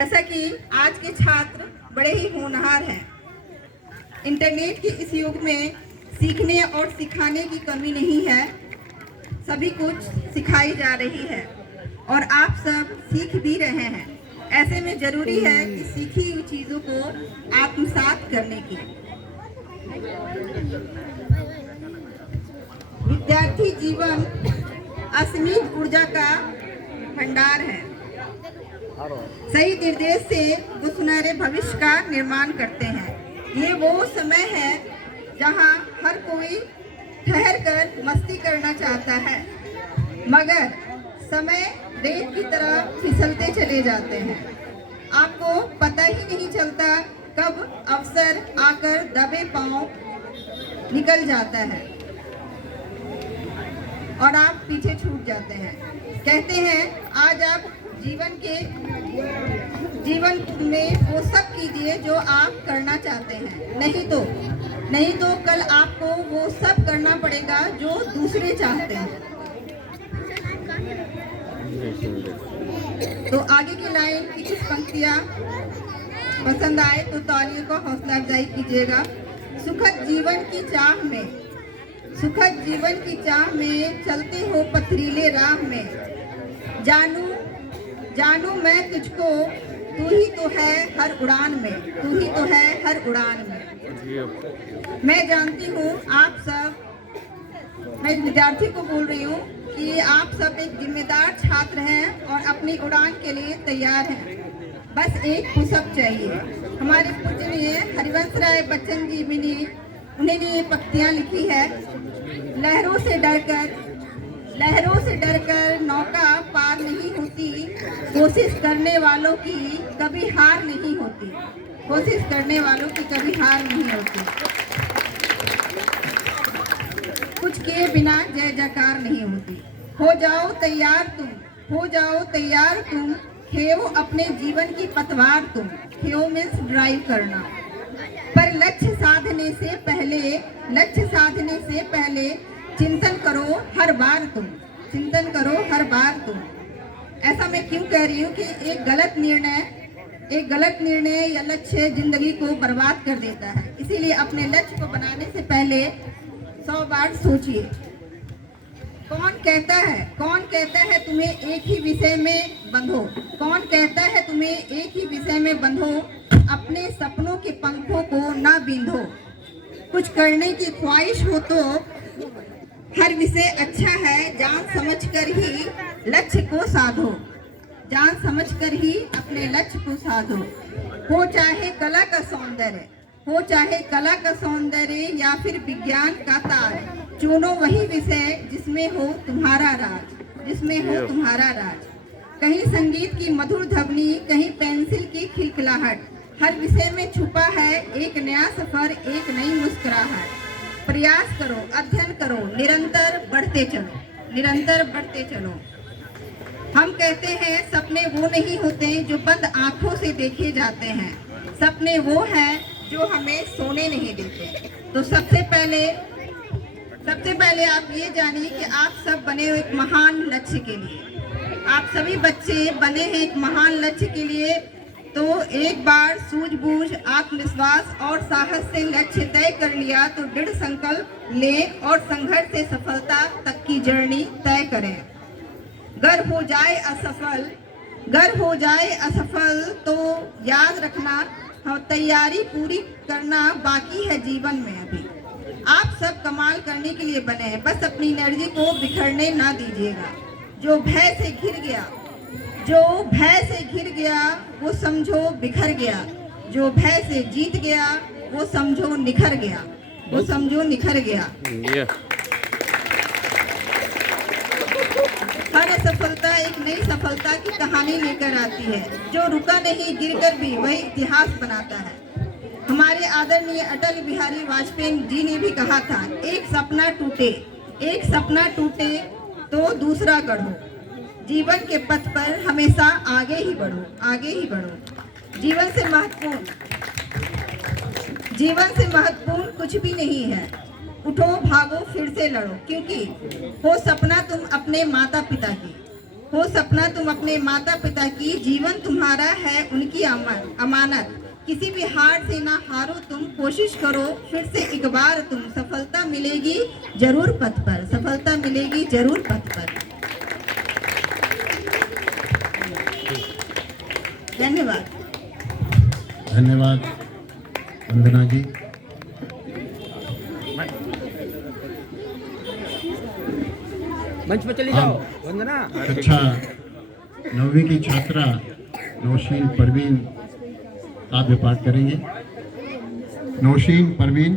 जैसा कि आज के छात्र बड़े ही होनहार हैं। इंटरनेट के इस युग में सीखने और सिखाने की कमी नहीं है, सभी कुछ सिखाई जा रही है और आप सब सीख भी रहे हैं। ऐसे में जरूरी है कि सीखी हुई चीज़ों को आत्मसात करने की। विद्यार्थी जीवन असीमित ऊर्जा का भंडार है। सही निर्देश से वो सुनहरे भविष्य का निर्माण करते हैं। ये वो समय है जहां हर कोई ठहर कर मस्ती करना चाहता है, मगर समय रेत की तरह फिसलते चले जाते हैं। आपको पता ही नहीं चलता कब अवसर आकर दबे पांव निकल जाता है और आप पीछे छूट जाते हैं। कहते हैं आज आप जीवन में वो सब कीजिए जो आप करना चाहते हैं, नहीं तो कल आपको वो सब करना पड़ेगा जो दूसरे चाहते हैं। तो आगे की लाइन की कुछ पंक्तियां पसंद आए तो तालियों को हौसला अफजाई कीजिएगा। सुखद जीवन की चाह में चलते हो पथरीले राह में, जानू मैं तुझको, तू ही तो है हर उड़ान में, मैं जानती हूँ आप सब, मैं विद्यार्थी को बोल रही हूँ कि आप सब एक जिम्मेदार छात्र हैं और अपनी उड़ान के लिए तैयार हैं। बस एक पुशअप चाहिए। हमारे पूजनीय हरिवंश राय बच्चन जी उन्होंने ये पंक्तियाँ लिखी है। लहरों से डरकर नौका पार नहीं होती, कोशिश करने वालों की कभी हार नहीं होती। कुछ किए बिना जय जयकार नहीं होती। हो जाओ तैयार तुम, खेओ अपने जीवन की पतवार तुम। खेओ मीन्स ड्राइव करना। पर लक्ष्य साधने से पहले चिंतन करो हर बार तुम। ऐसा मैं क्यों कह रही हूँ कि एक गलत निर्णय या लक्ष्य जिंदगी को बर्बाद कर देता है। इसीलिए अपने लक्ष्य को बनाने से पहले 100 बार सोचिए। कौन कहता है तुम्हें एक ही विषय में बंधो, अपने सपनों के पंखों को ना बींधो। कुछ करने की ख्वाहिश हो तो हर विषय अच्छा है, जान समझकर ही अपने लक्ष्य को साधो। हो चाहे कला का सौंदर्य या फिर विज्ञान का तार, चुनो वही विषय जिसमें हो तुम्हारा राज। कहीं संगीत की मधुर ध्वनि, कहीं पेंसिल की खिलखिलाहट, हर विषय में छुपा है एक नया सफर, एक नई मुस्कुराहट। प्रयास करो, अध्ययन करो, निरंतर बढ़ते चलो। हम कहते हैं सपने वो नहीं होते जो बंद आंखों से देखे जाते हैं, सपने वो हैं जो हमें सोने नहीं देते। तो सबसे पहले आप ये जानिए कि आप सब बने हो एक महान लक्ष्य के लिए। आप सभी बच्चे बने हैं एक महान लक्ष्य के लिए। तो एक बार सूझबूझ, आत्मविश्वास और साहस से लक्ष्य तय कर लिया तो दृढ़ संकल्प लें और संघर्ष से सफलता तक की जर्नी तय करें। गर हो जाए असफल तो याद रखना, तैयारी पूरी करना बाकी है जीवन में अभी। आप सब कमाल करने के लिए बने हैं, बस अपनी एनर्जी को बिखरने ना दीजिएगा। जो भय से घिर गया वो समझो बिखर गया, जो भय से जीत गया वो समझो निखर गया। हर सफलता एक नई सफलता की कहानी लेकर आती है। जो रुका नहीं, गिरकर भी वही इतिहास बनाता है। हमारे आदरणीय अटल बिहारी वाजपेयी जी ने भी कहा था, एक सपना टूटे तो दूसरा गढ़ो। जीवन के पथ पर हमेशा आगे ही बढ़ो। जीवन से महत्वपूर्ण कुछ भी नहीं है। उठो, भागो, फिर से लड़ो, क्योंकि हो सपना तुम अपने माता पिता की, हो सपना तुम अपने माता पिता की, जीवन तुम्हारा है उनकी अमानत। किसी भी हार से ना हारो तुम, कोशिश करो फिर से एक बार तुम, सफलता मिलेगी जरूर पथ पर, सफलता मिलेगी जरूर पथ पर। धन्यवाद। धन्यवाद वंदना जी। मंच पर चली जाओ वंदना। कक्षा 9वीं की छात्रा नौशीन परवीन काव्य पाठ करेंगे। नौशीन परवीन।